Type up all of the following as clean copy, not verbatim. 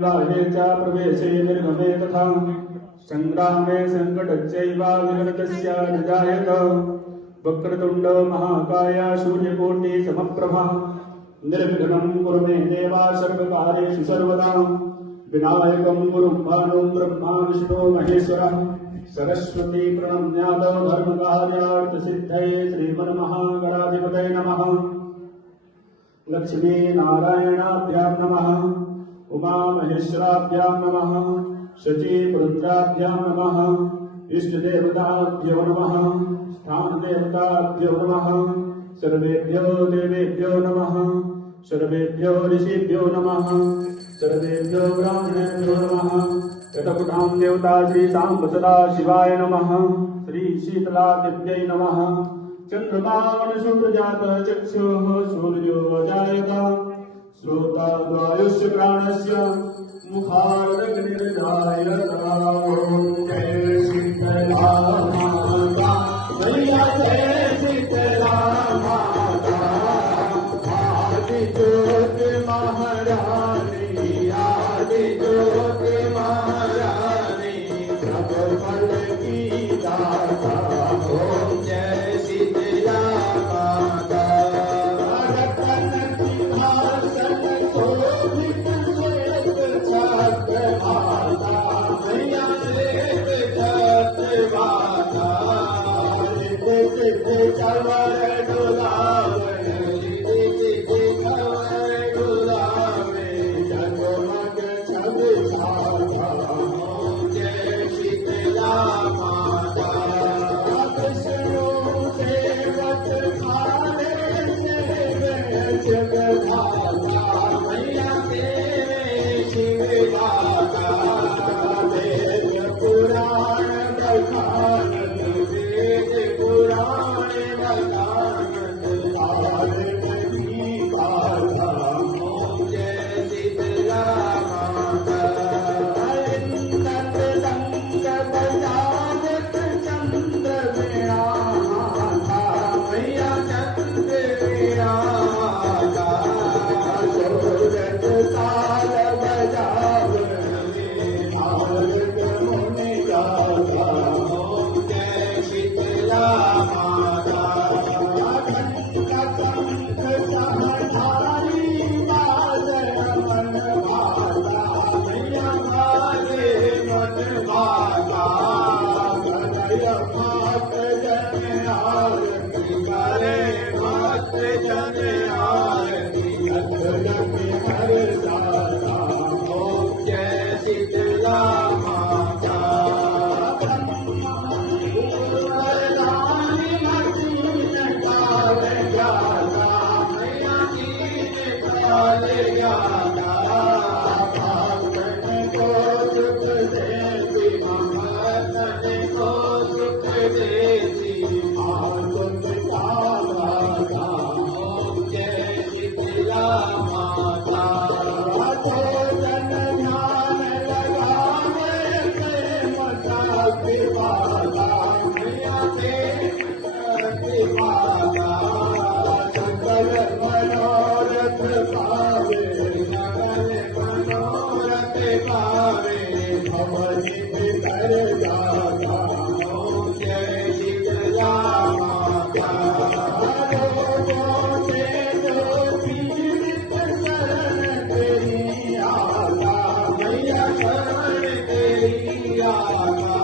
लाहे च प्रवेशे निर्गमे तथा संग्रामे संकटच्चैव विघ्नतस्य न जायत। वक्रतुंड महाकाय सूर्यकोटि समप्रभा निर्विघ्नं कुरु मे देव सर्वकार्येषु सर्वदा। विनायकं गुरुं भानुं ब्रह्मा विष्णु महेश्वरः सरस्वती प्रणम्याद धर्मकार्यार्थसिद्धये श्रीमन्महागणाधिपतये नमः। लक्ष्मी नारायणाभ्यां नमः। उमा महेश्वराभ्यां नमः। शचीपुरुद्राभ्यां नमः। इष्टदेवताभ्यो नमः। स्थानदेवताभ्यो नमः। सर्वेभ्यो देवेभ्यो नमः। सर्वेभ्यो ऋषिभ्यो नमः। सर्वेभ्यो ब्राह्मणेभ्यो नमः। यतपुटां देवता श्री सांब सदा शिवाय नमः। श्री शीतलादेव्यै नमः। चंद्रमावनसु प्रजात चक्षुः सूर्यो जायत। श्रोतावायुष्य प्राणस्य मुखारग्निर्जायत। जय शीतला माता मैया जय शीतला माता। आदि ज्योति महारानी आदि ज्योति महारानी सब फल की दाता। ओम जय शीतला माता। रतन की भाषण शोभित श्वेत छत्र माता मैया श्वेत छत्र माता। रिद्धि सिद्धि चवर डुलावे रिद्धि सिद्धि चवर डुलावे जगमग छवि छाता। ओम जय शीतला माता। विष्णु सेवक खाले सेवे जगदाता मैया सेवे शिवदाता। वेद पुराण बखानत वेद पुराण बखानत आरत की गाथा। ओम जय शीतला माता। इंद्र डंक बजावत चंद्र वीणा माता मैया चंद्र वीणा माता। शोरत ताल बजावत नारद मुनि गाथा। ओम जय शीतला माता। घंट शंख सहधारी बाजे मन भाता मैया बाजे मन भाता। हृदय मात जन आरती करे मात जन आरती लक्ष्मी हर दाता। ओम जय शीतला माता। वरदानी मसीन काल ज्ञाता मैया दीन काल ज्ञाता। भक्तन को सुख देती भक्तन को सुख देती आतुर दाता। ओम जय शीतला माता। भोजन ध्यान लगावे प्रेम शक्ति वाला मैया प्रेम शक्ति वाला। सकल मनोरथ पावे सकल मनोरथ पावे भवनि कर जाता। ओम जय शीतला माता। रोगों से जो पीड़ित शरण तेरी आता मैया शरण तेरी आता।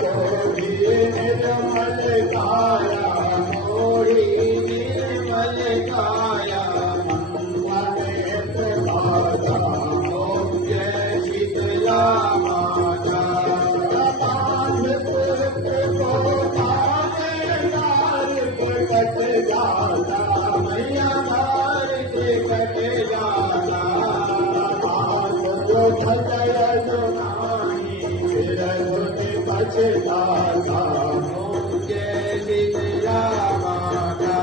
मोड़ी निर्मल काया मोड़ी निर्मल काया मंगल प्रभाता। ओम जय शीतला माता। पुत्र को धारे दार के कट जाता मैया दार के कट जाता। हाथ जो हृदय जो नाही फिर होते बच जाता। ओम जय शीतला माता।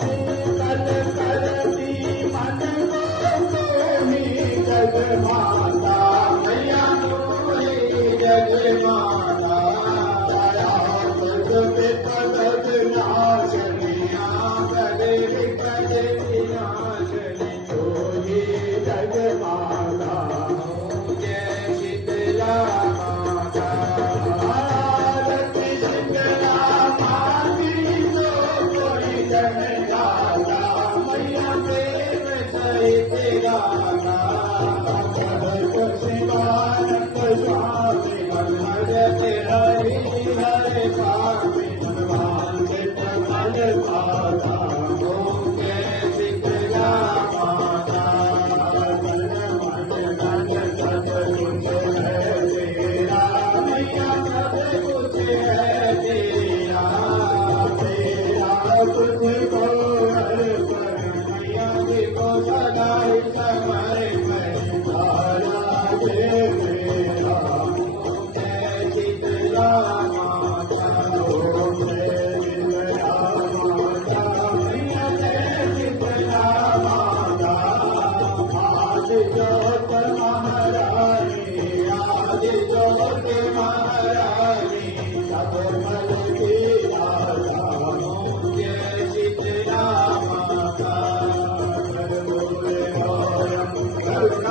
शीतल करती मन को ही जग माता मैया तू ही जग माता। दया तुझ विपद नाशनी आंगन विपद विनाशनी तू ही जग माता।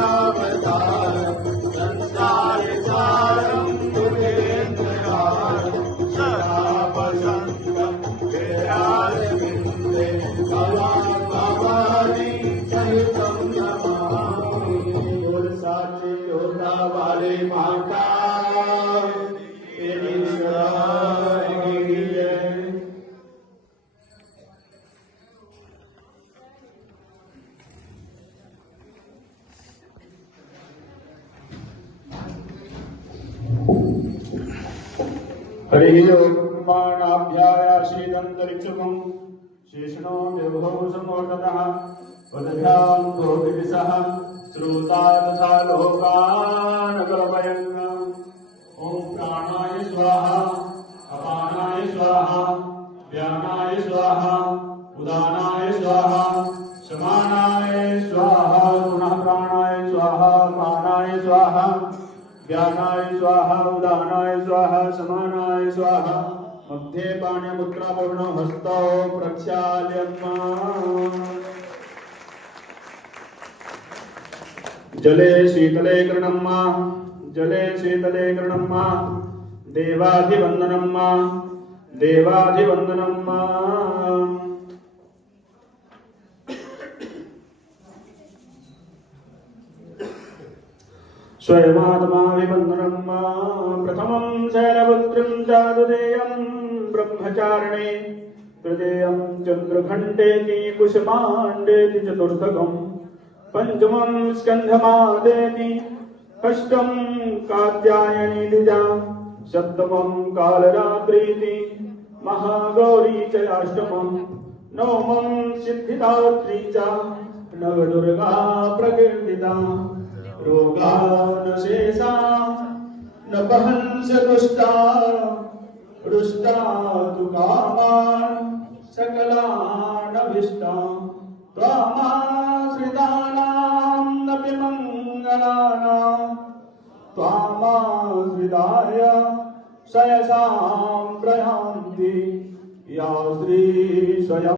संसारावतारम् संसारसारम् भुजेन्द्रहारम् सदा वसन्तम् विराजविन्दे भवानी सहितं नमामि। बोल साचे योद्धा वाले माता तेरी सहाय की जय। हरि ओम मानाभ्यायाशीदन्तरिक्षकं शेषणो देवो समोर्ततः पदभ्यां भोगिविसः श्रोता तथा लोकान् कल्पयन्। ओम प्राणाय स्वाहा अपानाय स्वाहा व्यानाय स्वाहा उदानाय स्वाहा समानाय स्वाहा पुनः प्राणाय स्वाहा अपानाय स्वाहा व्यानाय स्वाहा उदानाय स्वाहा समानाय स्वाहा मध्ये पाण्यमुद्रापूर्णो हस्तौ प्रक्षाल्यम्। जले शीतले कृणम् जले शीतले कृणम् देवाधिवन्दनम् देवाधिवन्दनम्। स्वयमात्माभिवन्दनम् प्रथमं शैलपुत्रीं चादुदेयं ब्रह्मचारिणे तृतीयं चन्द्रघण्टेति कुशमाण्डेति चतुर्थकं पञ्चमं स्कन्धमादेति षष्ठं कात्यायनी द्विजा सप्तमं कालरात्रीति महागौरी च अष्टमं नवमं सिद्धिदात्री च नवदुर्गा प्रकीर्तिता रोगानुशेषा न बहंस दुष्टा रुष्टा तु कामान् सकलानभीष्टान् त्वामाश्रितानामपि मङ्गलानां त्वामाश्रिताय शयसां प्रयान्ति या श्री स्वयं।